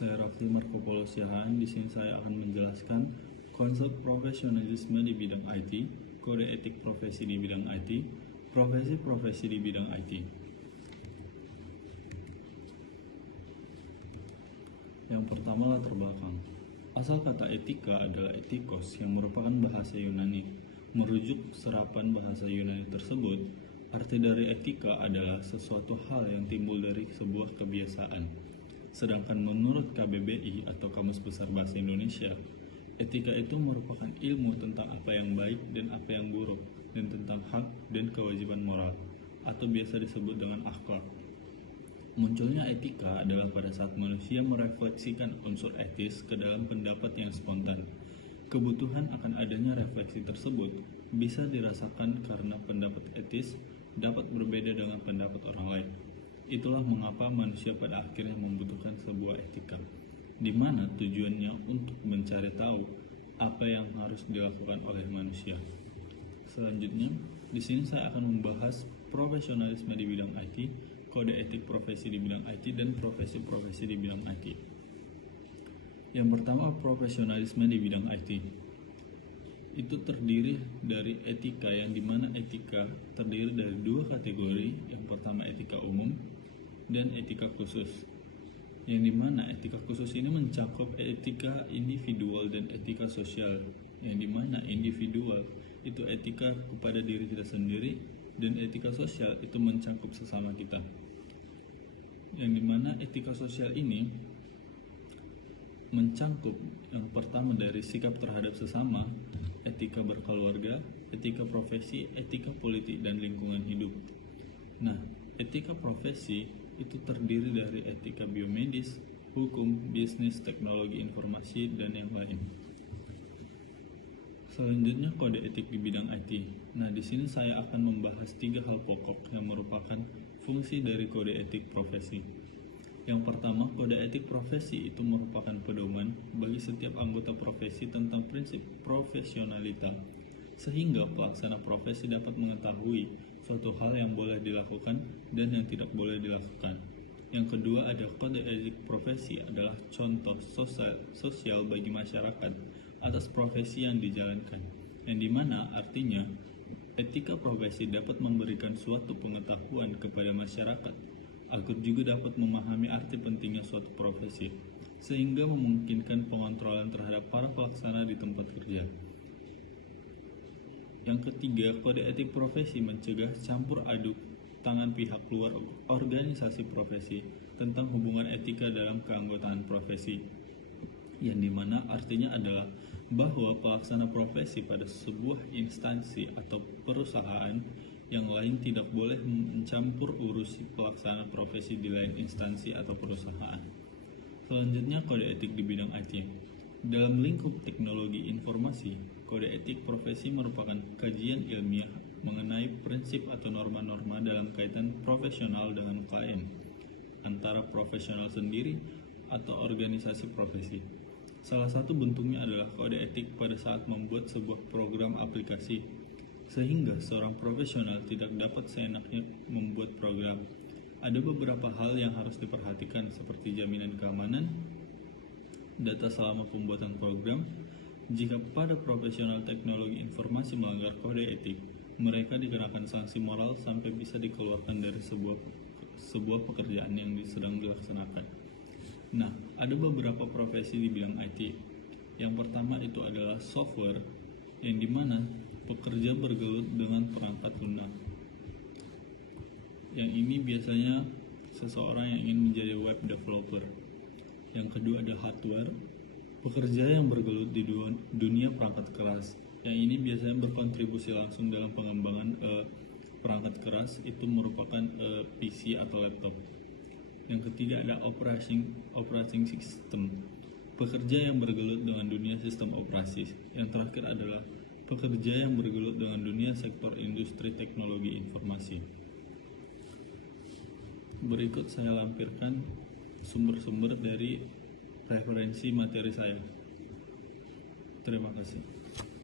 Saya Rafli Marco Polo Siahaan. Di sini saya akan menjelaskan konsep profesionalisme di bidang IT, kode etik profesi di bidang IT, profesi-profesi di bidang IT. Yang pertama, latar belakang. Asal kata etika adalah etikos yang merupakan bahasa Yunani. Merujuk serapan bahasa Yunani tersebut, arti dari etika adalah sesuatu hal yang timbul dari sebuah kebiasaan. Sedangkan menurut KBBI atau Kamus Besar Bahasa Indonesia, etika itu merupakan ilmu tentang apa yang baik dan apa yang buruk, dan tentang hak dan kewajiban moral, atau biasa disebut dengan akhlak. Munculnya etika adalah pada saat manusia merefleksikan unsur etis ke dalam pendapat yang spontan. Kebutuhan akan adanya refleksi tersebut bisa dirasakan karena pendapat etis dapat berbeda dengan pendapat orang lain. Itulah mengapa manusia pada akhirnya membutuhkan sebuah etika, di mana tujuannya untuk mencari tahu apa yang harus dilakukan oleh manusia. Selanjutnya, di sini saya akan membahas profesionalisme di bidang IT, kode etik profesi di bidang IT, dan profesi-profesi di bidang IT. Yang pertama, profesionalisme di bidang IT. Itu terdiri dari etika, yang dimana etika terdiri dari dua kategori. Yang pertama etika umum dan etika khusus, yang dimana etika khusus ini mencakup etika individual dan etika sosial, yang dimana individual itu etika kepada diri kita sendiri dan etika sosial itu mencakup sesama kita, yang dimana etika sosial ini mencangkup yang pertama dari sikap terhadap sesama, etika berkeluarga, etika profesi, etika politik, dan lingkungan hidup. Nah, etika profesi itu terdiri dari etika biomedis, hukum, bisnis, teknologi informasi, dan yang lain. Selanjutnya, kode etik di bidang IT. Nah, di sini saya akan membahas 3 hal pokok yang merupakan fungsi dari kode etik profesi. Yang pertama, kode etik profesi itu merupakan pedoman bagi setiap anggota profesi tentang prinsip profesionalitas, sehingga pelaksana profesi dapat mengetahui suatu hal yang boleh dilakukan dan yang tidak boleh dilakukan. Yang kedua, ada kode etik profesi adalah contoh sosial bagi masyarakat atas profesi yang dijalankan, yang dimana artinya etika profesi dapat memberikan suatu pengetahuan kepada masyarakat agar juga dapat memahami arti pentingnya suatu profesi, sehingga memungkinkan pengontrolan terhadap para pelaksana di tempat kerja. Yang ketiga, kode etik profesi mencegah campur aduk tangan pihak luar organisasi profesi tentang hubungan etika dalam keanggotaan profesi, yang dimana artinya adalah bahwa pelaksana profesi pada sebuah instansi atau perusahaan yang lain tidak boleh mencampur urusi pelaksana profesi di lain instansi atau perusahaan. Selanjutnya, kode etik di bidang IT. Dalam lingkup teknologi informasi, kode etik profesi merupakan kajian ilmiah mengenai prinsip atau norma-norma dalam kaitan profesional dengan klien, antara profesional sendiri atau organisasi profesi. Salah satu bentuknya adalah kode etik pada saat membuat sebuah program aplikasi, sehingga seorang profesional tidak dapat seenaknya membuat program. Ada beberapa hal yang harus diperhatikan seperti jaminan keamanan data selama pembuatan program. Jika pada profesional teknologi informasi melanggar kode etik, mereka dikenakan sanksi moral sampai bisa dikeluarkan dari sebuah pekerjaan yang sedang dilaksanakan. Nah, ada beberapa profesi di bidang IT. Yang pertama itu adalah software, yang dimana pekerja bergelut dengan perangkat lunak. Yang ini biasanya seseorang yang ingin menjadi web developer. Yang kedua ada hardware, pekerja yang bergelut di dunia perangkat keras. Yang ini biasanya berkontribusi langsung dalam pengembangan perangkat keras, itu merupakan PC atau laptop. Yang ketiga ada operating system, pekerja yang bergelut dengan dunia sistem operasi. Yang terakhir adalah pekerja yang bergelut dengan dunia sektor industri teknologi informasi. Berikut saya lampirkan sumber-sumber dari referensi materi saya. Terima kasih.